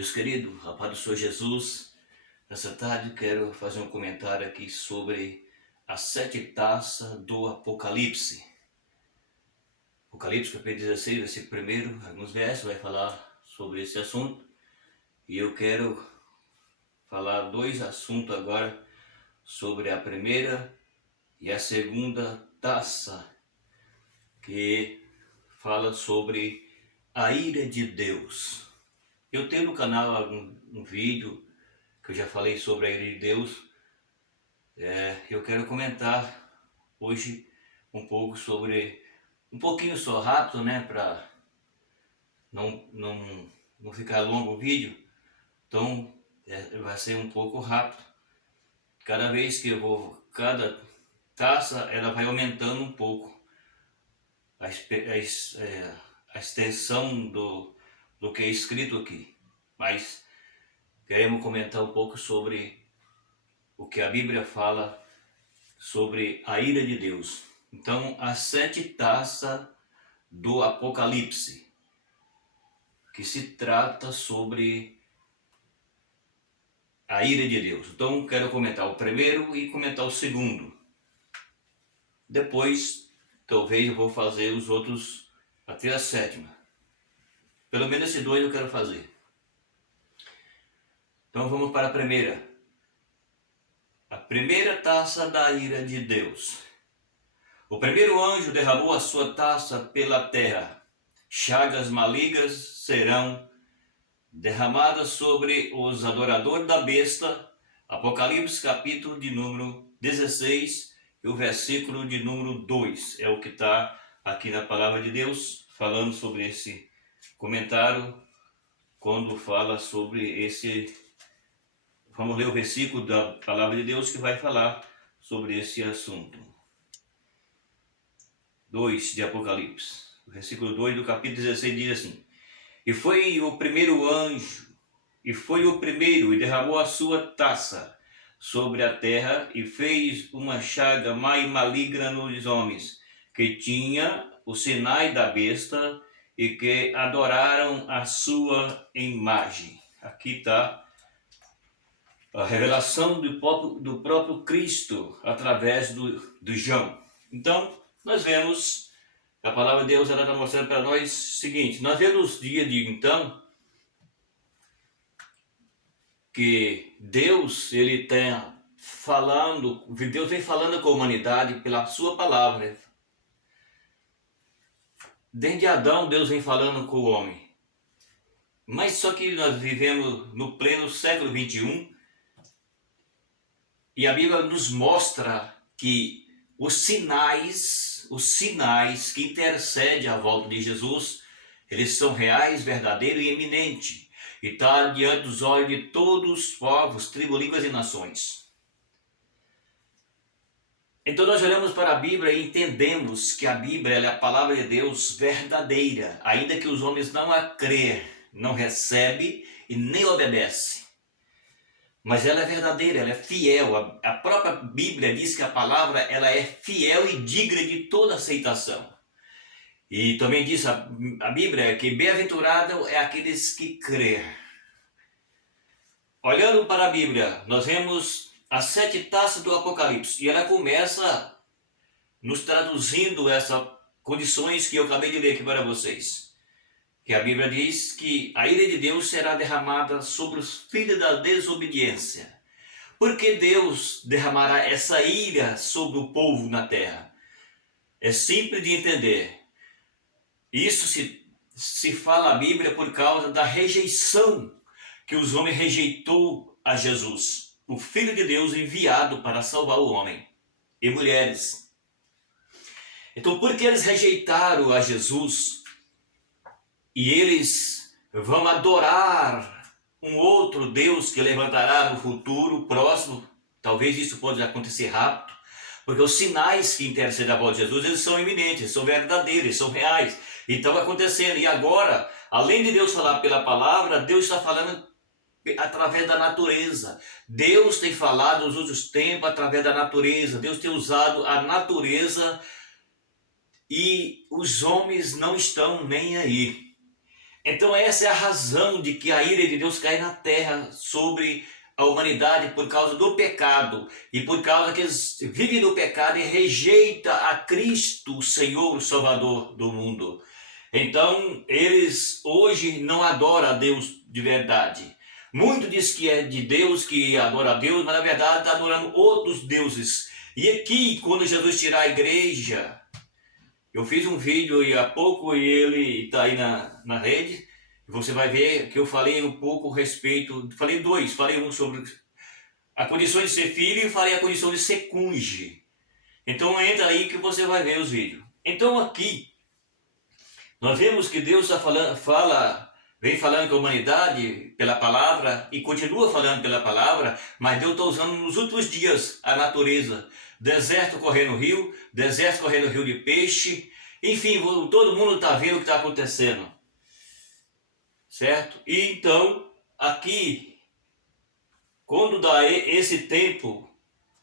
Meus queridos, a paz do Senhor Jesus, nessa tarde quero fazer um comentário aqui sobre as 7 taças do Apocalipse. Apocalipse capítulo 16, versículo 1, alguns versos vai falar sobre esse assunto. E eu quero falar 2 assuntos agora sobre a primeira e a segunda taça, que fala sobre a ira de Deus. Eu tenho no canal um vídeo que eu já falei sobre a ira de Deus. Eu quero comentar hoje um pouco sobre, um pouquinho só rápido, né, para não ficar longo o vídeo. Então vai ser um pouco rápido. Cada vez que eu vou, cada taça ela vai aumentando um pouco a extensão do que é escrito aqui. Mas queremos comentar um pouco sobre o que a Bíblia fala sobre a ira de Deus. Então, as 7 taças do Apocalipse, que se trata sobre a ira de Deus. Então, quero comentar o primeiro e comentar o segundo. Depois, talvez eu vou fazer os outros até a 7ª. Pelo menos esses 2 eu quero fazer. Então, vamos para a primeira. A primeira taça da ira de Deus. O primeiro anjo derramou a sua taça pela terra. Chagas malignas serão derramadas sobre os adoradores da besta. Apocalipse capítulo de número 16 e o versículo de número 2. É o que está aqui na palavra de Deus, falando sobre esse comentário, quando fala sobre esse... Vamos ler o versículo da palavra de Deus que vai falar sobre esse assunto. 2 de Apocalipse. O versículo 2 do capítulo 16 diz assim: E foi o primeiro, e derramou a sua taça sobre a terra, e fez uma chaga maligna nos homens, que tinha os sinais da besta, e que adoraram a sua imagem. Aqui está a revelação do próprio Cristo através do João. Então, nós vemos, a palavra de Deus ela está mostrando para nós o seguinte: nós vemos os dias de então, que Deus, ele está falando, Deus vem falando com a humanidade pela sua palavra. Desde Adão, Deus vem falando com o homem. Mas só que nós vivemos no pleno século 21, e a Bíblia nos mostra que os sinais que intercedem à volta de Jesus, eles são reais, verdadeiros e eminentes, e está diante dos olhos de todos os povos, tribos, línguas e nações. Então nós olhamos para a Bíblia e entendemos que a Bíblia é a palavra de Deus verdadeira, ainda que os homens não a creem, não recebem e nem obedecem. Mas ela é verdadeira, ela é fiel. A própria Bíblia diz que a palavra ela é fiel e digna de toda aceitação. E também diz a Bíblia que bem-aventurado é aqueles que creem. Olhando para a Bíblia, nós vemos as 7 taças do Apocalipse. E ela começa nos traduzindo essas condições que eu acabei de ler aqui para vocês. Que a Bíblia diz que a ira de Deus será derramada sobre os filhos da desobediência. Por que Deus derramará essa ira sobre o povo na terra? É simples de entender. Isso se fala a Bíblia por causa da rejeição que os homens rejeitou a Jesus, o Filho de Deus enviado para salvar o homem e mulheres. Então, porque eles rejeitaram a Jesus e eles vão adorar um outro Deus que levantará no futuro próximo, talvez isso pode acontecer rápido, porque os sinais que intercedem a volta de Jesus, eles são iminentes, são verdadeiros, são reais, e estão acontecendo. E agora, além de Deus falar pela palavra, Deus está falando através da natureza. Deus tem falado nos últimos tempos através da natureza. Deus tem usado a natureza e os homens não estão nem aí. Então essa é a razão de que a ira de Deus cai na terra sobre a humanidade por causa do pecado e por causa que eles vivem no pecado e rejeitam a Cristo, o Senhor, o Salvador do mundo. Então eles hoje não adoram a Deus de verdade. Muito diz que é de Deus, que adora a Deus, mas na verdade está adorando outros deuses. E aqui, quando Jesus tirar a igreja, eu fiz um vídeo há pouco e ele está aí na rede. Você vai ver que eu falei um pouco a respeito, falei um sobre a condição de ser filho e falei a condição de ser cônjuge. Então entra aí que você vai ver os vídeos. Então aqui, nós vemos que Deus vem falando com a humanidade pela palavra e continua falando pela palavra, mas Deus está usando nos últimos dias a natureza. Deserto correndo rio, deserto correndo rio de peixe, enfim, todo mundo está vendo o que está acontecendo. Certo? E então, aqui, quando dá esse tempo,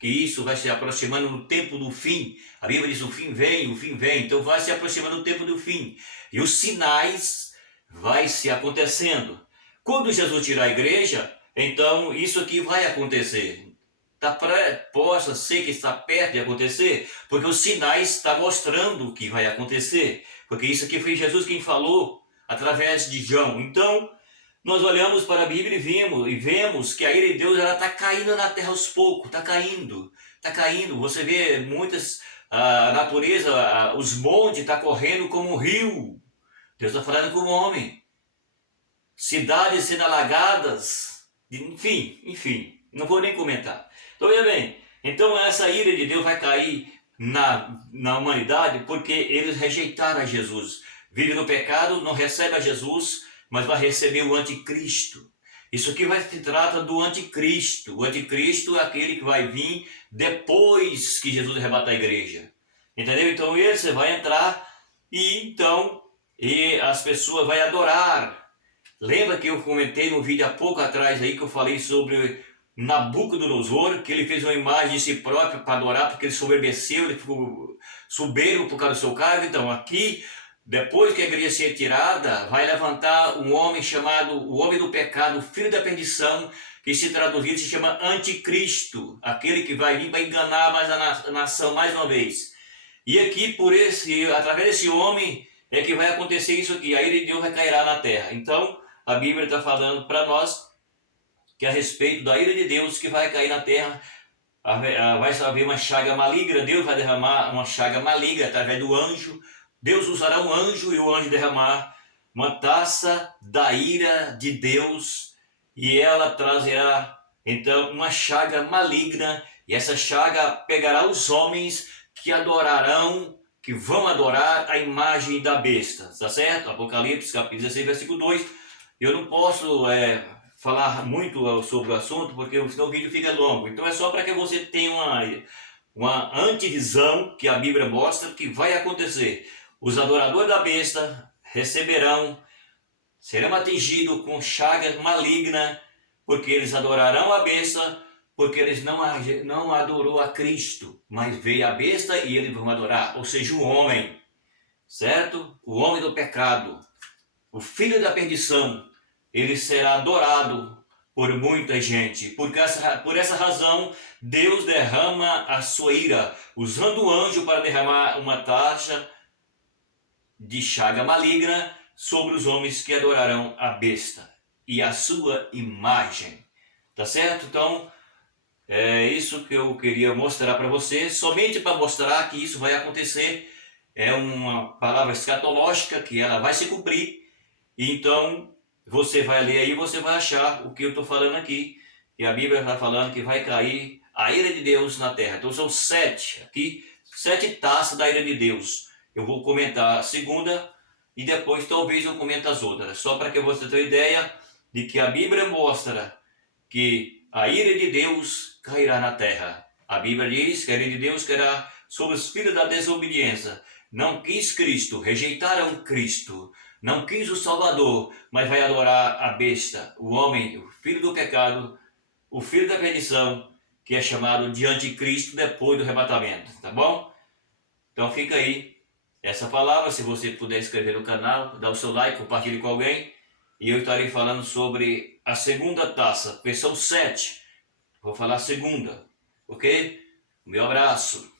que isso vai se aproximando no tempo do fim, a Bíblia diz o fim vem, então vai se aproximando o tempo do fim. E os sinais vai se acontecendo. Quando Jesus tirar a igreja, então isso aqui vai acontecer. Possa ser que está perto de acontecer, porque os sinais estão mostrando o que vai acontecer. Porque isso aqui foi Jesus quem falou através de João. Então, nós olhamos para a Bíblia e vemos que a ira de Deus está caindo na terra aos poucos, está caindo. Você vê a natureza, os montes estão correndo como um rio. Deus está falando com o homem. Cidades sendo alagadas, enfim, não vou nem comentar. Então, veja bem, então essa ira de Deus vai cair na humanidade porque eles rejeitaram a Jesus. Vivem no pecado, não recebem a Jesus, mas vai receber o anticristo. Isso aqui se trata do anticristo. O anticristo é aquele que vai vir depois que Jesus arrebatar a igreja. Entendeu? Então você vai entrar e as pessoas vão adorar. Lembra que eu comentei no vídeo há pouco atrás aí que eu falei sobre Nabucodonosor, que ele fez uma imagem de si próprio para adorar, porque ele soberbeceu, ele ficou soberbo por causa do seu cargo. Então aqui, depois que a igreja ser tirada, vai levantar um homem chamado o homem do pecado, o filho da perdição, que se traduzido se chama anticristo, aquele que vai vir para enganar mais a nação mais uma vez. E aqui, através desse homem, é que vai acontecer isso aqui, a ira de Deus vai cair na terra. Então, a Bíblia está falando para nós que a respeito da ira de Deus que vai cair na terra, vai haver uma chaga maligna, Deus vai derramar uma chaga maligna através do anjo. Deus usará um anjo e o anjo derramar uma taça da ira de Deus e ela trazerá então uma chaga maligna e essa chaga pegará os homens que vão adorar a imagem da besta, tá certo? Apocalipse capítulo 16 versículo 2. Eu não posso falar muito sobre o assunto porque senão o vídeo fica longo, então é só para que você tenha uma antivisão que a Bíblia mostra que vai acontecer. Os adoradores da besta serão atingidos com chaga maligna, porque eles adorarão a besta, porque eles não adorou a Cristo, mas veio a besta e eles vão adorar, ou seja, o homem, certo? O homem do pecado, o filho da perdição, ele será adorado por muita gente. Por essa razão, Deus derrama a sua ira, usando o anjo para derramar uma taça de chaga maligna sobre os homens que adorarão a besta e a sua imagem. Tá certo? Então, é isso que eu queria mostrar para você, somente para mostrar que isso vai acontecer. É uma palavra escatológica que ela vai se cumprir. Então, você vai ler aí e você vai achar o que eu estou falando aqui. E a Bíblia está falando que vai cair a ira de Deus na terra. Então são 7 taças da ira de Deus. Eu vou comentar a segunda e depois talvez eu comente as outras. Só para que você tenha ideia de que a Bíblia mostra que a ira de Deus cairá na terra. A Bíblia diz que a ira de Deus cairá sobre os filhos da desobediência. Não quis Cristo, rejeitaram Cristo. Não quis o Salvador, mas vai adorar a besta, o homem, o filho do pecado, o filho da perdição, que é chamado de anticristo depois do arrebatamento, tá bom? Então fica aí essa palavra. Se você puder inscrever no canal, dar o seu like, compartilhe com alguém. E eu estarei falando sobre a segunda taça, versão 7. Vou falar a segunda, ok? Meu abraço.